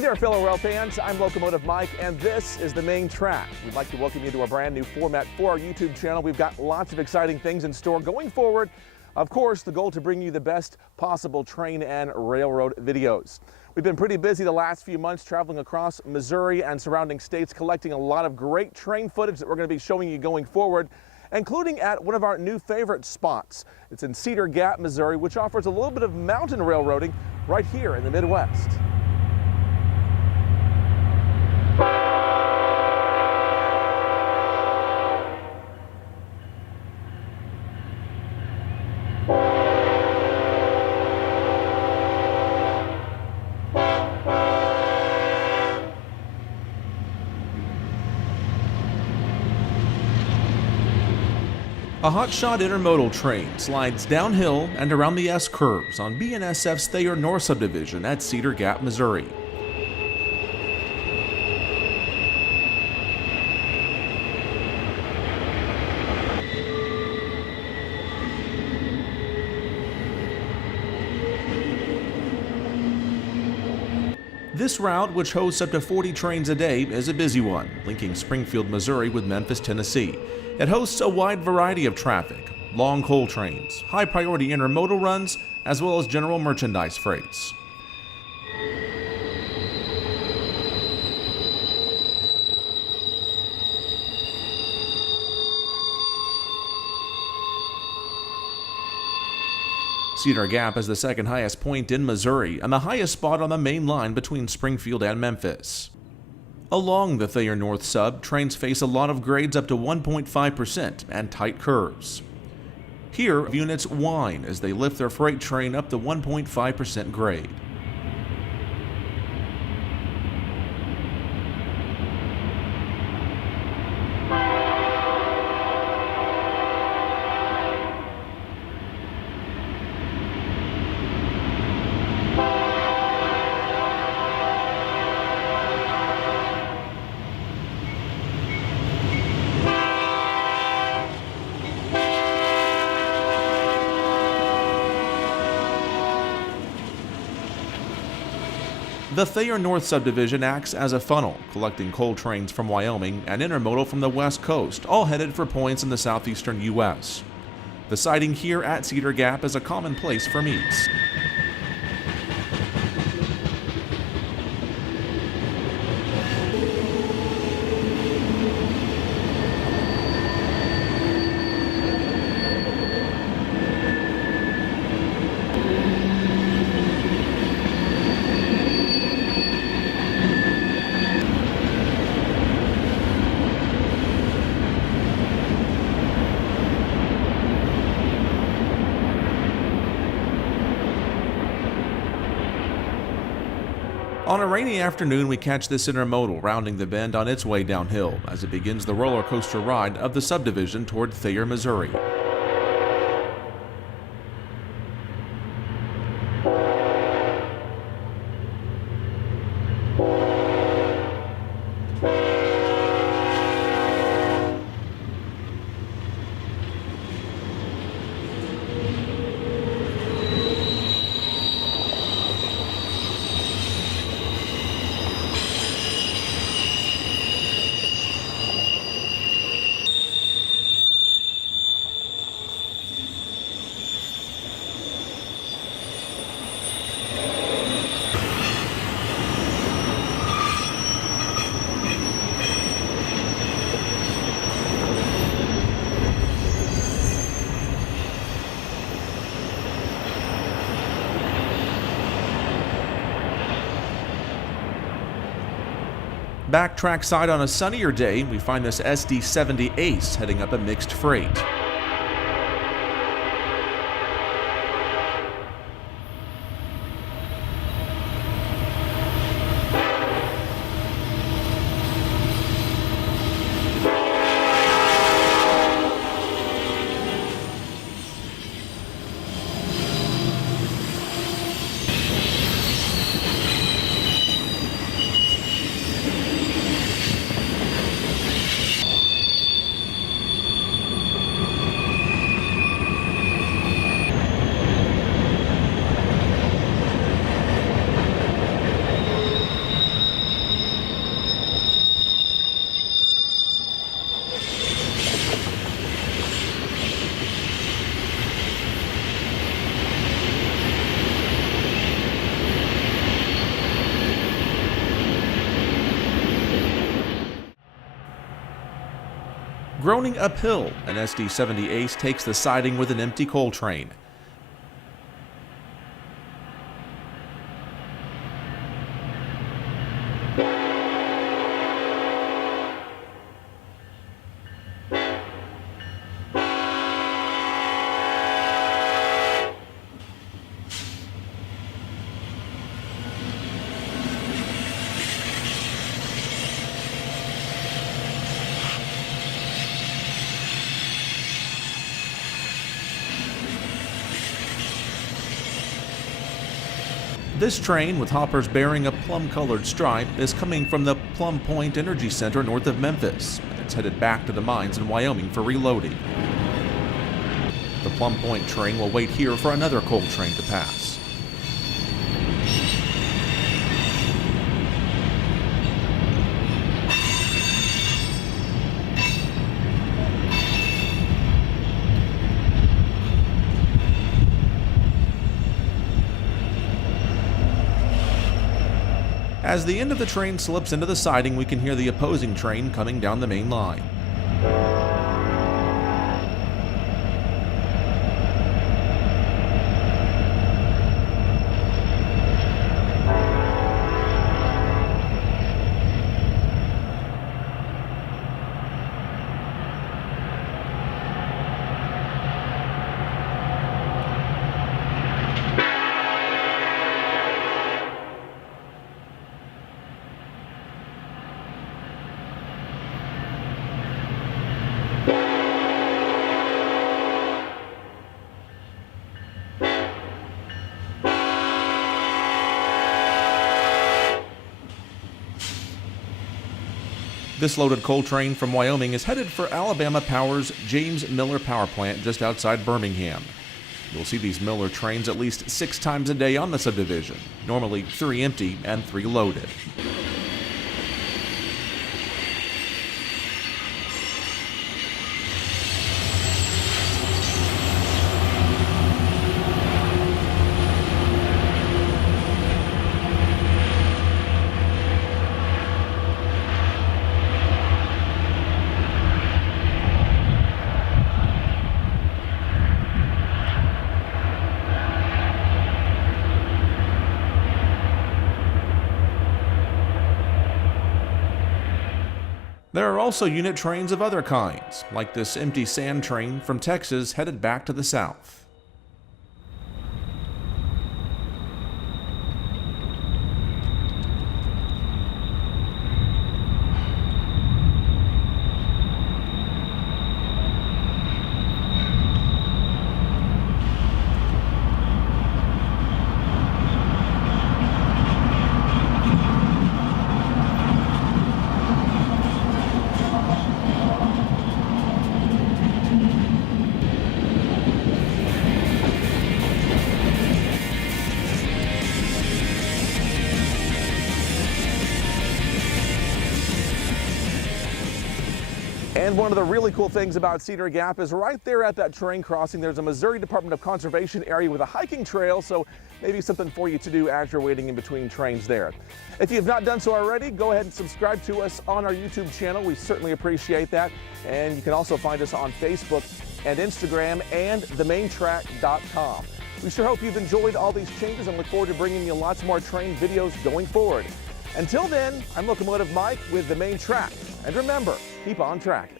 Hey there, fellow rail fans. I'm Locomotive Mike, and this is the main track. We'd like to welcome you to a brand new format for our YouTube channel. We've got lots of exciting things in store going forward. Of course, the goal to bring you the best possible train and railroad videos. We've been pretty busy the last few months traveling across Missouri and surrounding states, collecting a lot of great train footage that we're going to be showing you going forward, including at one of our new favorite spots. It's in Cedar Gap, Missouri, which offers a little bit of mountain railroading right here in the Midwest. A hotshot intermodal train slides downhill and around the S-curves on BNSF's Thayer North Subdivision at Cedar Gap, Missouri. This route, which hosts up to 40 trains a day, is a busy one, linking Springfield, Missouri with Memphis, Tennessee. It hosts a wide variety of traffic, long coal trains, high-priority intermodal runs, as well as general merchandise freights. Cedar Gap is the second highest point in Missouri and the highest spot on the main line between Springfield and Memphis. Along the Thayer North Sub, trains face a lot of grades up to 1.5% and tight curves. Here, units whine as they lift their freight train up the 1.5% grade. The Thayer North Subdivision acts as a funnel, collecting coal trains from Wyoming and intermodal from the West Coast, all headed for points in the southeastern U.S. The siding here at Cedar Gap is a common place for meets. On a rainy afternoon, we catch this intermodal rounding the bend on its way downhill as it begins the roller coaster ride of the subdivision toward Thayer, Missouri. Back trackside on a sunnier day, we find this SD70 Ace heading up a mixed freight. Groaning uphill, an SD70 Ace takes the siding with an empty coal train. This train, with hoppers bearing a plum-colored stripe, is coming from the Plum Point Energy Center north of Memphis. It's headed back to the mines in Wyoming for reloading. The Plum Point train will wait here for another coal train to pass. As the end of the train slips into the siding, we can hear the opposing train coming down the main line. This loaded coal train from Wyoming is headed for Alabama Power's James Miller Power Plant just outside Birmingham. You'll see these Miller trains at least 6 times a day on the subdivision, normally 3 empty and 3 loaded. There are also unit trains of other kinds, like this empty sand train from Texas headed back to the south. And one of the really cool things about Cedar Gap is right there at that train crossing, there's a Missouri Department of Conservation area with a hiking trail, so maybe something for you to do as you're waiting in between trains there. If you've not done so already, go ahead and subscribe to us on our YouTube channel. We certainly appreciate that. And you can also find us on Facebook and Instagram and themaintrack.com. We sure hope you've enjoyed all these changes and look forward to bringing you lots more train videos going forward. Until then, I'm Locomotive Mike with The Main Track. And remember, keep on tracking.